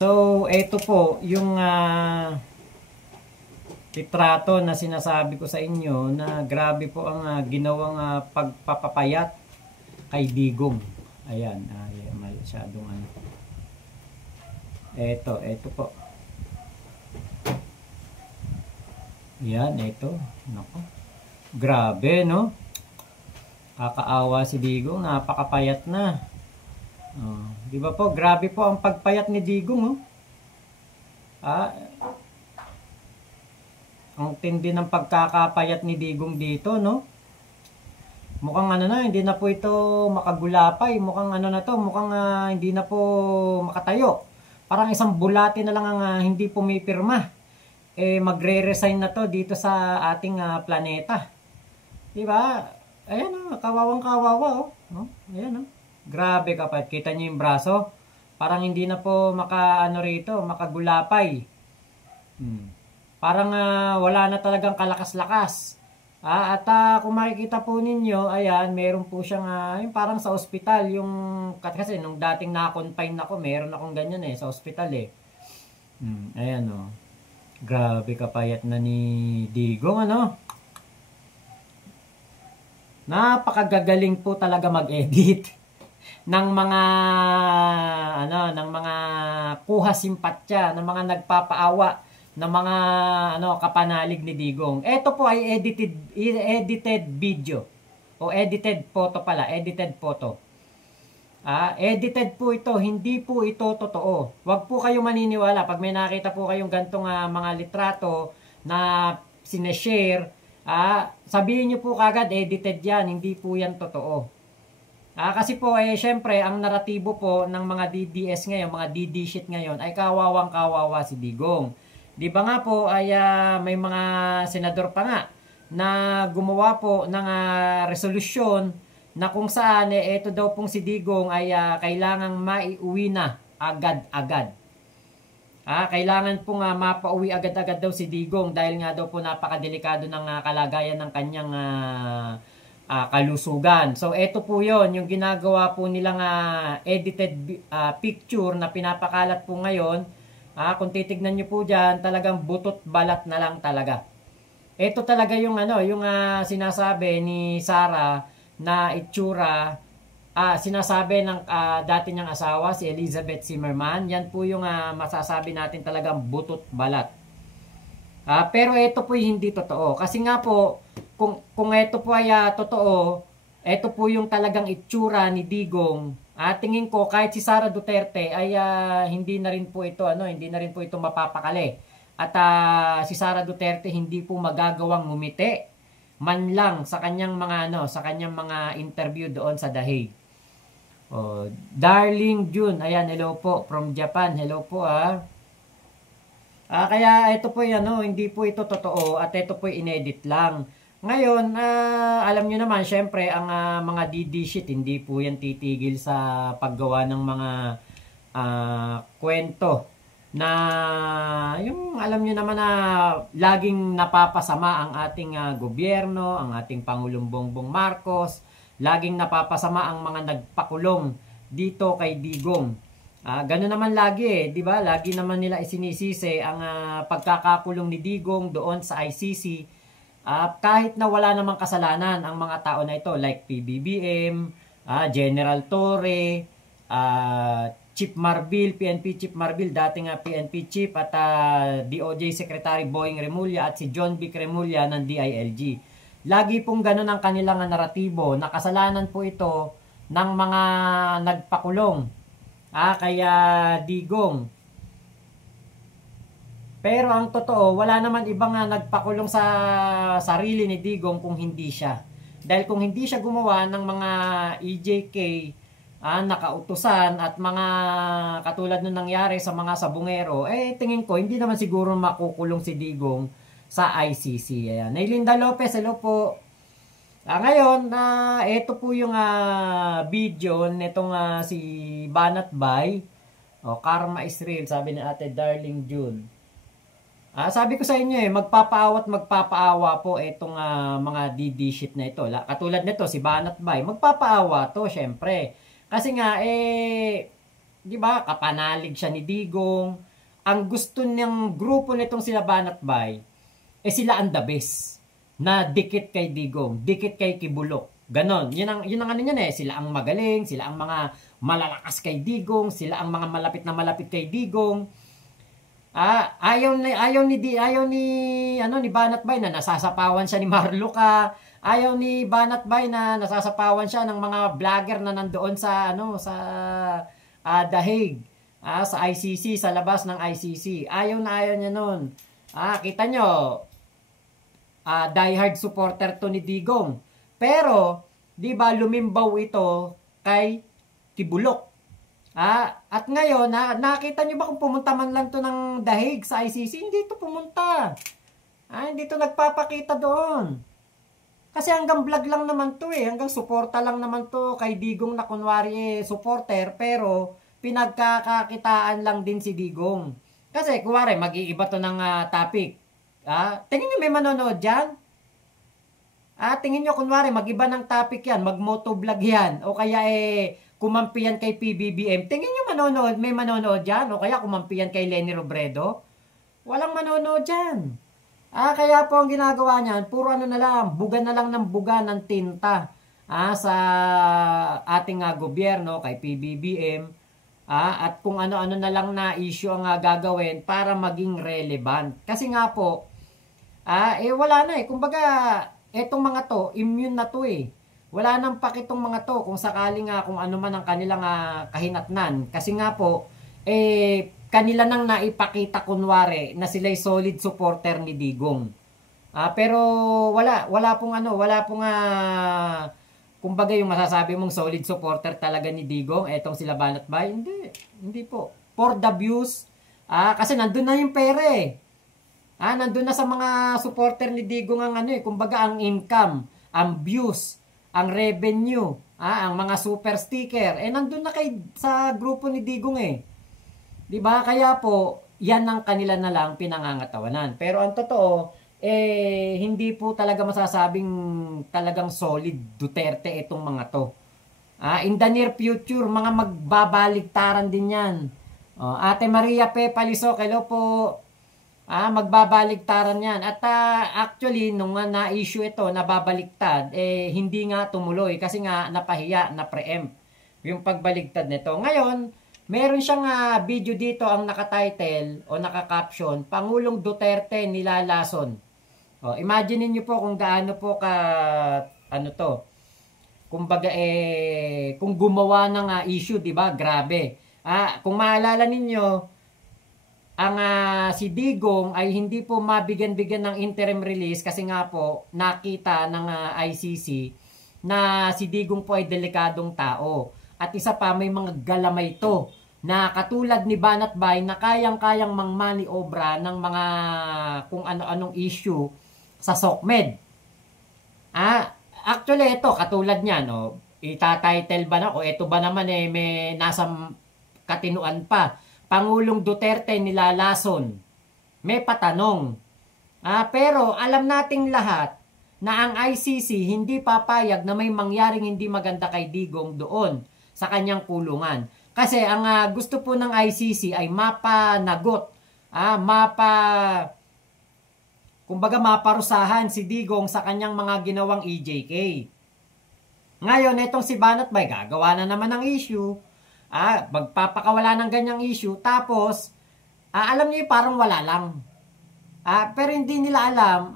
So, ito po yung litrato na sinasabi ko sa inyo na grabe po ang ginawang pagpapapayat kay Digong. Ayan, masyadong ano. Ito po. Ayan, ito. Nako. Grabe, no? Kakaawa si Digong, napakapayat na. Di ba po, grabe po ang pagpayat ni Digong, oh. Ang tindi ng pagkakapayat ni Digong dito, no? Mukhang ano na, hindi na po ito makagulapay. Mukhang ano na to, mukhang hindi na po makatayo. Parang isang bulate na lang ang hindi pumipirma. Magre-resign na to dito sa ating planeta. Di ba? Ayan, kawawang kawawa, oh. Ayan, oh. Grabe kapat. Kita niyo yung braso? Parang hindi na po makagulapay. Parang wala na talagang kalakas-lakas. At kung makikita po ninyo, ayan, meron po siyang, yung parang sa ospital, yung, kasi nung dating na-confine ako, meron akong ganyan sa ospital Ayan, oh. Grabe kapayat na ni Digong, ano? Napakagagaling po talaga mag-edit ng mga kuha simpatya, ng mga nagpapaawa, ng mga kapanalig ni Digong. Ito po ay edited video o edited photo pala, edited photo. Edited po ito, hindi po ito totoo. Huwag po kayong maniniwala pag may nakita po kayong gantong mga litrato na sineshare, sabihin niyo po kagad edited yan, hindi po yan totoo. Kasi po, syempre, ang naratibo po ng mga DDS ngayon, mga DD shit ngayon, ay kawawang kawawa si Digong. Di ba nga po, ay may mga senador pa nga na gumawa po ng resolusyon na kung saan, ito daw pong si Digong ay kailangang maiuwi na agad-agad. Kailangan pong mapauwi agad-agad daw si Digong dahil nga daw po napakadelikado ng kalagayan ng kanyang kalusugan. So, ito po yon yung ginagawa po nilang edited picture na pinapakalat po ngayon. Kung titignan nyo po dyan, talagang butot balat na lang talaga. Ito talaga yung yung sinasabi ni Sara na itsura, sinasabi ng dati niyang asawa, si Elizabeth Zimmerman. Yan po yung masasabi natin talagang butot balat. Pero ito po hindi totoo. Kasi nga po, kung ito po ay totoo, ito po yung talagang itsura ni Digong. Tingin ko kahit si Sara Duterte ay hindi na rin po ito mapapakali. At si Sara Duterte hindi po magagawang ngumiti man lang sa kanyang mga interview doon sa The Hague. Darling June, ayan, hello po from Japan. Hello po kaya ito po hindi po ito totoo at ito po inedit lang. Ngayon, alam nyo naman, syempre, ang mga DD shit, hindi po yan titigil sa paggawa ng mga kwento na yung alam nyo naman na laging napapasama ang ating gobyerno, ang ating Pangulong Bongbong Marcos, laging napapasama ang mga nagpakulong dito kay Digong. Gano'n naman lagi di ba? Lagi naman nila isinisisi ang pagkakakulong ni Digong doon sa ICC. Kahit na wala namang kasalanan ang mga tao na ito like PBBM, General Torre, Chief Marbil, PNP Chief Marbil, dating PNP Chief at DOJ Secretary Boying Remulla at si John Vic Remulla ng DILG. Lagi pong ganun ang kanilang naratibo na kasalanan po ito ng mga nagpakulong. Kaya Digong. Pero ang totoo, wala naman ibang nagpakulong sa sarili ni Digong kung hindi siya. Dahil kung hindi siya gumawa ng mga EJK, nakautusan at mga katulad nung nangyari sa mga sabungero, tingin ko, hindi naman siguro makukulong si Digong sa ICC. Ayan. Nailinda Lopez, hello po. Ngayon, ito po yung video nitong si Banat Bay. Karma is real, sabi ni Ate Darling June. Sabi ko sa inyo magpapaawa po itong mga DD shit na ito. Katulad nito, si Banat Bay, magpapaawa to, syempre. Kasi nga, di ba, kapanalig siya ni Digong. Ang gusto niyang grupo nitong sila Banat Bay, sila ang the best. Na dikit kay Digong, dikit kay Kibulok. Ganon. Yun ang ano niyan Sila ang magaling, sila ang mga malalakas kay Digong, sila ang mga malapit kay Digong. Ayaw ni Banat Bay na nasasapawan siya ni Marluca. Ayaw ni Banat Bay na nasasapawan siya ng mga vlogger na nandoon sa The Hague, sa ICC, sa labas ng ICC. Ayaw niya noon. Kita nyo, diehard supporter to ni Digong. Pero, di ba lumimbaw ito kay Kibulok. At ngayon, nakita nyo ba kung pumunta man lang to ng The Hague sa ICC? Hindi to pumunta. Hindi to nagpapakita doon. Kasi hanggang vlog lang naman to hanggang suporta lang naman to kay Digong na kunwari supporter, pero pinagkakakitaan lang din si Digong. Kasi kunwari mag-iiba to ng topic. Tingin nyo may manonood dyan? Tingin nyo kunwari mag-iba ng topic yan, mag-motovlog yan, o kaya kumampi yan kay PBBM. Tingin nyo may manonood dyan, o kaya kumampi yan kay Leni Robredo? Walang manonood dyan. Kaya po ang ginagawa niyan, puro na lang, buga na lang ng buga ng tinta sa ating gobyerno, kay PBBM, at kung ano-ano na lang na issue ang gagawin para maging relevant. Kasi nga po, wala na Kumbaga, etong mga to, immune na to Wala nang pakitong mga to kung sakaling kung ano man ang kanilang kahinatnan. Kasi nga po, kanila nang naipakita kunwari na sila'y solid supporter ni Digong. Pero wala pong kumbaga yung masasabi mong solid supporter talaga ni Digong, etong sila Banat Bay. Hindi po. For the views, kasi nandun na yung pera nandun na sa mga supporter ni Digong ang kumbaga ang income, ang views, ang revenue, ang mga super sticker, nandun na sa grupo ni Digong Diba? Kaya po, yan ang kanila na lang pinangangatawanan. Pero ang totoo, hindi po talaga masasabing talagang solid Duterte itong mga to. In the near future, mga magbabaligtaran din yan. Ate Maria P. Palisok, hello po. Magbabaligtaran yan. At actually, nung na-issue ito, nababaligtad, hindi nga tumuloy kasi nga napahiya, na-preempt yung pagbaligtad nito. Ngayon, meron siyang video dito ang nakatitle o nakakaption, Pangulong Duterte nilalason. Imagine niyo po kung gaano po kumbaga kung gumawa ng issue, 'di ba? Grabe. Kung maalala ninyo, ang si Digong ay hindi po mabigyan-bigyan ng interim release kasi nga po nakita ng ICC na si Digong po ay delikadong tao. At isa pa, may mga galamay to na katulad ni Banat Bay na kayang-kayang mangmaniobra ng mga kung ano-anong issue sa SOCMED. Actually, ito, katulad niya, itatitle ba na, o ito ba naman may nasa katinuan pa, Pangulong Duterte nilalason. May patanong. Pero alam nating lahat na ang ICC hindi papayag na may mangyaring hindi maganda kay Digong doon sa kanyang kulungan. Kasi ang gusto po ng ICC ay mapanagot, kumbaga maparusahan si Digong sa kanyang mga ginawang EJK. Ngayon, itong si Banat Bay, gagawa na naman ng issue, magpapakawala ng ganyang issue, tapos, alam niyo parang wala lang. Pero hindi nila alam,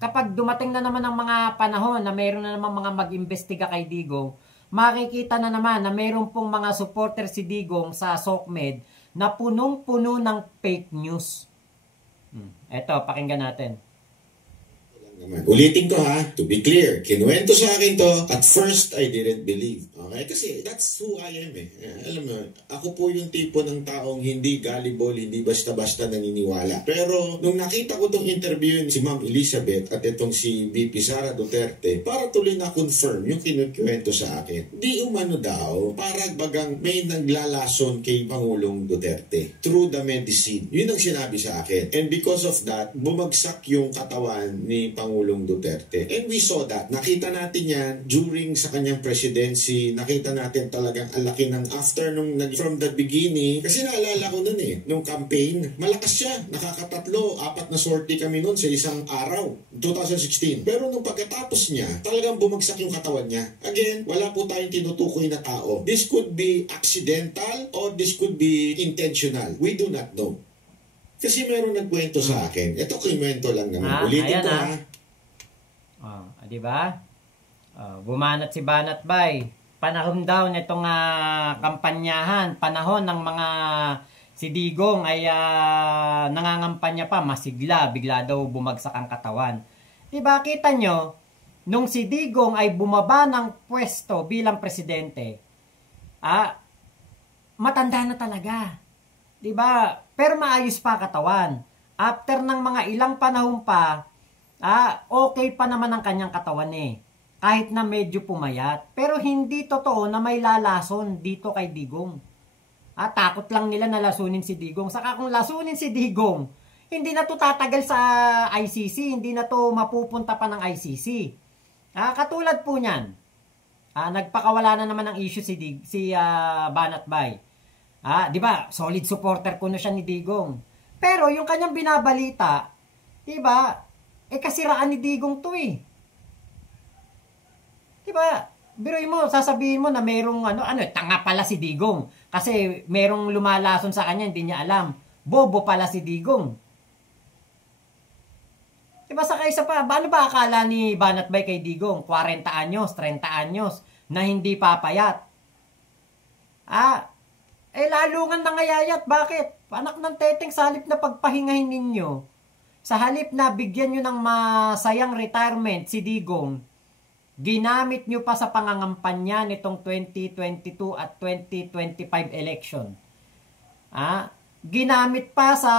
kapag dumating na naman ang mga panahon na mayroon na naman mga mag-imbestiga kay Digong, makikita na naman na mayroon pong mga supporter si Digong sa SOCMED na punong-puno ng fake news. Eto, pakinggan natin. Ulitin ko to be clear, kinuwento sa akin to, at first I didn't believe. Okay? Kasi that's who I am Alam mo, ako po yung tipo ng taong hindi gullible, hindi basta-basta naniniwala. Pero nung nakita ko tong interview si Ma'am Elizabeth at itong si VP Sara Duterte, para tuloy na confirm yung kinukwento sa akin. Di umano daw, para bagang may naglalason kay Pangulong Duterte through the medicine. Yun ang sinabi sa akin. And because of that, bumagsak yung katawan ni Pangulong Pangulong Duterte. And we saw that. Nakita natin yan during sa kanyang presidency. Nakita natin talagang alaki ng after from the beginning. Kasi naalala ko nun nung campaign, malakas siya. Nakakatatlo, 4 na sortie kami nun sa isang araw, 2016. Pero nung pagkatapos niya, talagang bumagsak yung katawan niya. Again, wala po tayong tinutukoy na tao. This could be accidental or this could be intentional. We do not know. Kasi meron nagkwento sa akin. Ito kwento lang naman. Ulitin ko di ba? Bumanat si Banat Bay. Panahon daw nitong kampanyahan, panahon ng mga si Digong ay nangangampanya pa, masigla, bigla daw bumagsak ang katawan. Di ba? Kita nyo, nung si Digong ay bumaba ng pwesto bilang presidente, matanda na talaga. Diba? Pero maayos pa katawan. After ng mga ilang panahon pa, okay pa naman ang kanyang katawan kahit na medyo pumayat. Pero hindi totoo na may lalason dito kay Digong. Takot lang nila na lasunin si Digong. Saka kung lasunin si Digong, hindi na to tatagal sa ICC. Hindi na to mapupunta pa ng ICC. Katulad po niyan. Nagpakawala na naman ng issue si Banat Bay. Di ba? Solid supporter ko na siya ni Digong. Pero yung kanyang binabalita, di ba? Kasiraan ni Digong to Di ba? Biruin mo, sasabihin mo na merong tanga pala si Digong. Kasi merong lumalason sa kanya, hindi niya alam. Bobo pala si Digong. Di ba? Saka isa pa, ano ba akala ni Banat Bay kay Digong? 40 anyos, 30 anyos, na hindi papayat. Lalungan na ngayayat. Bakit? Anak ng teteng, sa halip na pagpahingahin ninyo, sa halip na bigyan nyo ng masayang retirement si Digong, ginamit nyo pa sa pangangampanya nitong 2022 at 2025 election. Ginamit pa sa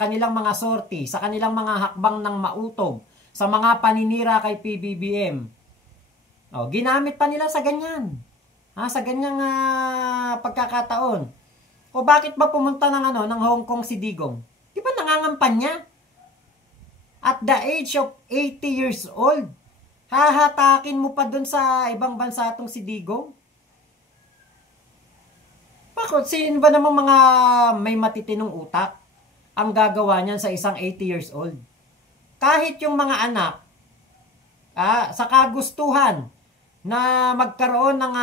kanilang mga sortie, sa kanilang mga hakbang ng mautob, sa mga paninira kay PBBM. Ginamit pa nila sa ganyan. Sa ganyang pagkakataon. O bakit ba pumunta ng Hong Kong si Digong? Di ba nangangampanya? At the age of 80 years old, hahatakin mo pa dun sa ibang bansa tong si Digong? Bakit? Sino ba namang mga may matitinong utak ang gagawa niyan sa isang 80 years old? Kahit yung mga anak, sa kagustuhan na magkaroon ng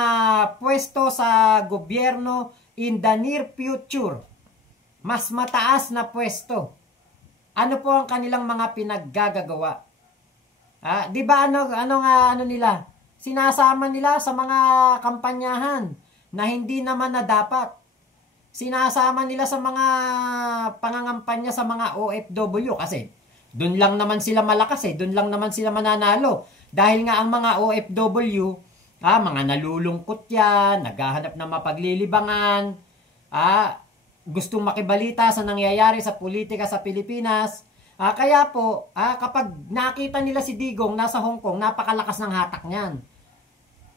pwesto sa gobyerno in the near future, mas mataas na pwesto. Ano po ang kanilang mga pinaggagawa? Di ba ano nila? Sinasama nila sa mga kampanyahan na hindi naman na dapat. Sinasama nila sa mga pangangampanya sa mga OFW kasi doon lang naman sila malakas doon lang naman sila mananalo. Dahil nga ang mga OFW, mga nalulungkot yan, naghahanap ng mapaglilibangan, gustong makibalita sa nangyayari sa politika sa Pilipinas. Kaya po, kapag nakita nila si Digong nasa Hong Kong, napakalakas ng hatak niyan.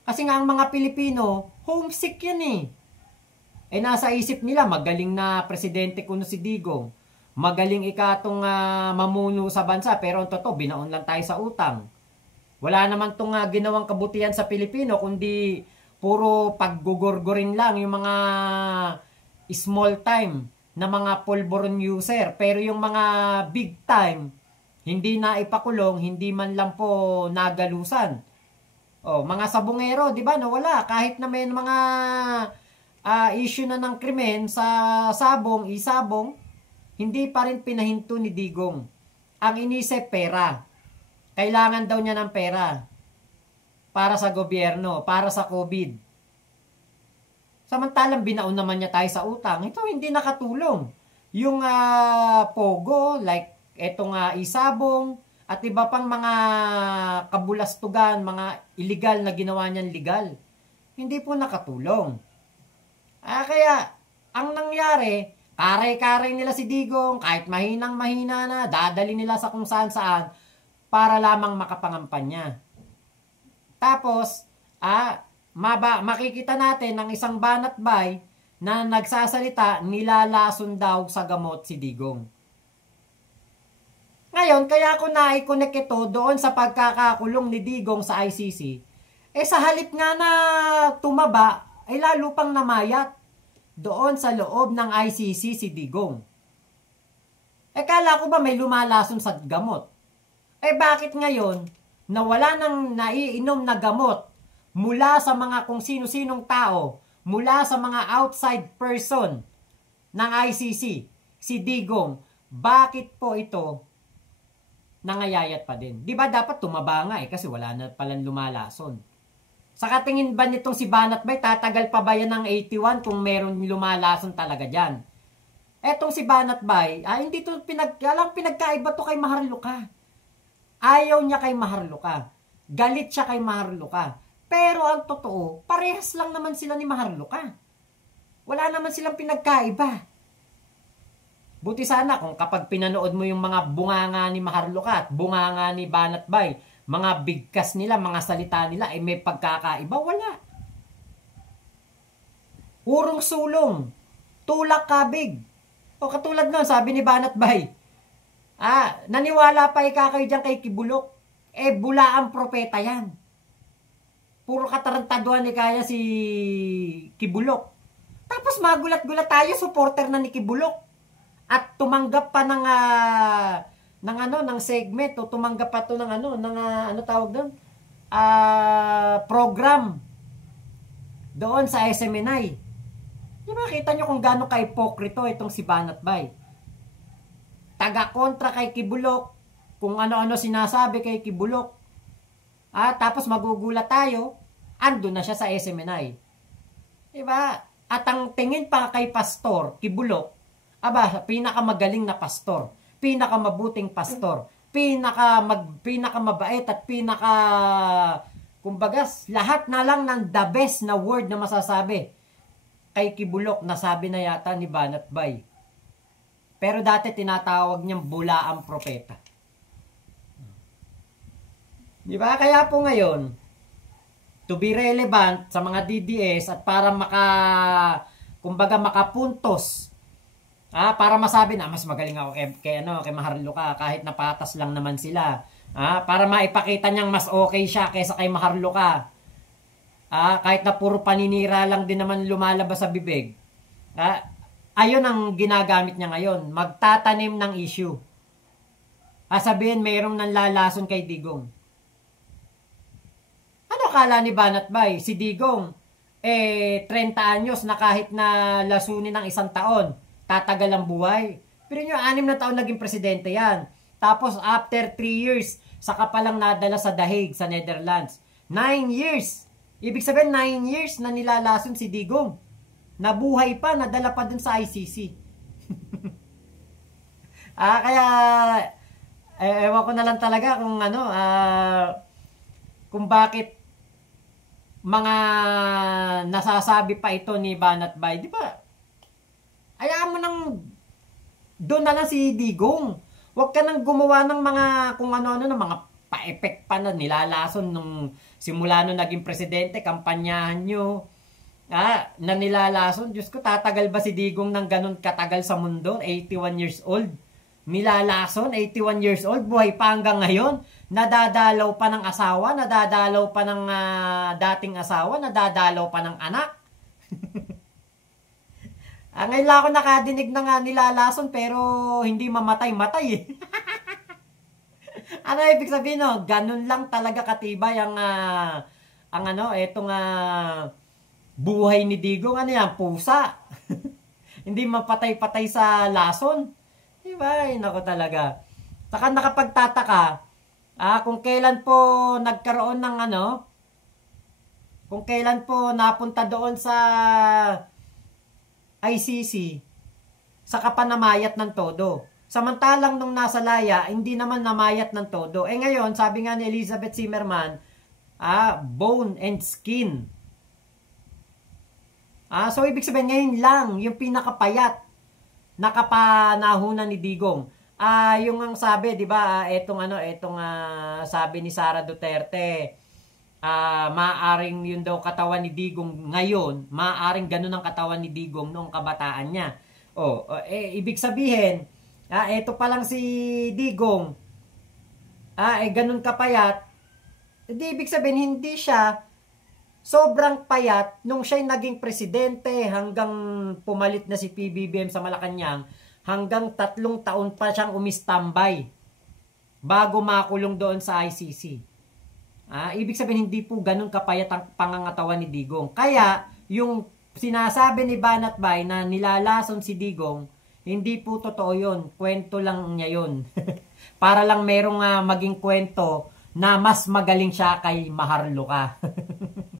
Kasi nga ang mga Pilipino, homesick yan nasa isip nila, magaling na presidente kuno si Digong. Magaling ikatong mamuno sa bansa, pero ang totoo, binaon lang tayo sa utang. Wala naman itong ginawang kabutihan sa Pilipino, kundi puro paggugurgurin lang yung mga small time na mga pulburon user. Pero yung mga big time, hindi na ipakulong, hindi man lang po nagalusan. Mga sabungero, di ba, nawala. Kahit na may mga issue na ng krimen sa isabong, hindi pa rin pinahinto ni Digong. Ang inisip, pera. Kailangan daw niya ng pera para sa gobyerno, para sa COVID. Samantalang binaon naman niya tayo sa utang. Ito hindi nakatulong. Yung pogo, like etong isabong, at iba pang mga kabulastugan, mga illegal na ginawa niyan legal, hindi po nakatulong. Kaya, ang nangyari, karay-karay nila si Digong, kahit mahinang-mahina na, dadali nila sa kung saan-saan, para lamang makapangampanya. Tapos, makikita natin ng isang Banat Bay na nagsasalita, nilalason daw sa gamot si Digong. Ngayon, kaya ako na-connect ito doon sa pagkakakulong ni Digong sa ICC. Sa halip nga na tumaba, lalo pang namayat doon sa loob ng ICC si Digong. Kala ko ba may lumalason sa gamot? Bakit ngayon, na wala nang naiinom na gamot mula sa mga kung sino-sinong tao, mula sa mga outside person ng ICC, si Digong, bakit po ito nangayayat pa din? Di ba dapat tumaba nga kasi wala na palang lumalason. Sa katingin ba nitong si Banat Bay, tatagal pa ba yan ng 81 kung meron lumalason talaga dyan? Etong si Banat Bay, hindi to pinagkaiba to kay Maharlika. Ayaw niya kay Maharlika. Galit siya kay Maharlika. Pero ang totoo, parehas lang naman sila ni Maharlika. Wala naman silang pinagkaiba. Buti sana kung kapag pinanood mo yung mga bunganga ni Maharlika at bunganga ni Banat Bay, mga bigkas nila, mga salita nila, may pagkakaiba. Wala. Urong sulong. Tulak kabig. O katulad nun, sabi ni Banat Bay, naniwala pa kayo dyan kay Kibulok. Bula ang propeta yan. Puro katarantaduhan ni kaya si Kibulok. Tapos magulat-gulat tayo, supporter na ni Kibulok. At tumanggap pa ng segment o tumanggap pa to ng ano tawag doon? Program doon sa SMNI. Di ba, kita nyo kung gaano ka-hipokrito itong si Banat Bay. Taga-kontra kay Kibulok, kung ano-ano sinasabi kay Kibulok. Tapos magugulat tayo, andun na siya sa SMNI. Di ba? At ang tingin pa kay Pastor Kibulok, pinakamagaling na pastor, pinakamabuting pastor, pinakamabait at kumbaga, lahat na lang ng the best na word na masasabi kay Kibulok, nasabi na yata ni Banat Bay. Pero dati tinatawag niyang bulaang propeta. Di ba? Kaya po ngayon, to be relevant sa mga DDS at para makapuntos, para masabi na mas magaling ako kay Maharlika kahit napatas lang naman sila. Para maipakita niyang mas okay siya kaysa kay Maharlika. Kahit na puro paninira lang din naman lumalabas sa bibig. Ayun ang ginagamit niya ngayon. Magtatanim ng issue. Sabihin mayroong nanlalason kay Digong. Ano kala ni Banat Bay? Si Digong, 30 anyos na kahit na lasunin ng 1 taon, tatagal ang buhay. Pero nyo, 6 na taon naging presidente yan. Tapos after 3 years, saka palang nadala sa The Hague, sa Netherlands. 9 years. Ibig sabihin, 9 years na nilalason si Digong. Nabuhay pa, nadala pa dun sa ICC. Kaya, ewan ko na lang talaga kung bakit mga nasasabi pa ito ni Banat Bay. Di ba? Hayaan mo nang doon na lang si Digong. Huwag ka nang gumawa ng mga kung ano-ano na mga pa-effect pa na nilalason nung simula nung naging presidente, kampanyahan nyo. Na nilalason. Diyos ko, tatagal ba si Digong ng ganun katagal sa mundo? 81 years old. Nilalason, 81 years old. Buhay pa hanggang ngayon. Nadadalaw pa ng asawa, nadadalaw pa ng dating asawa, nadadalaw pa ng anak. Ngayon lang ako nakadinig na nga nilalason pero hindi mamatay-matay eh. Ano ibig sabihin no? Ganun lang talaga katibay ang buhay ni Digong. Ano yan? Pusa. Hindi mapatay-patay sa lason. Diba? Nako talaga. Saka nakapagtataka, kung kailan po nagkaroon ng kung kailan po napunta doon sa ICC sa kapanamayat ng todo. Samantalang nung nasa laya, hindi naman namayat ng todo. Ngayon, sabi nga ni Elizabeth Zimmerman, bone and skin. So, ibig sabihin, ngayon lang, yung pinakapayat na kapanahunan ni Digong. Yung ang sabi, di ba, sabi ni Sara Duterte, maaring yun daw katawan ni Digong ngayon, maaring ganun ang katawan ni Digong noong kabataan niya. Ibig sabihin, ito pa lang si Digong, ganun kapayat, hindi ibig sabihin hindi siya sobrang payat nung siya'y naging presidente hanggang pumalit na si PBBM sa Malacanang, hanggang 3 taon pa siyang umistambay bago makulong doon sa ICC. Ibig sabihin hindi po ganun kapayat ang pangangatawan ni Digong. Kaya yung sinasabi ni Banat Bay na nilalason si Digong, hindi po totoo yun. Kwento lang niya yun. Para lang merong maging kwento na mas magaling siya kay Maharlika.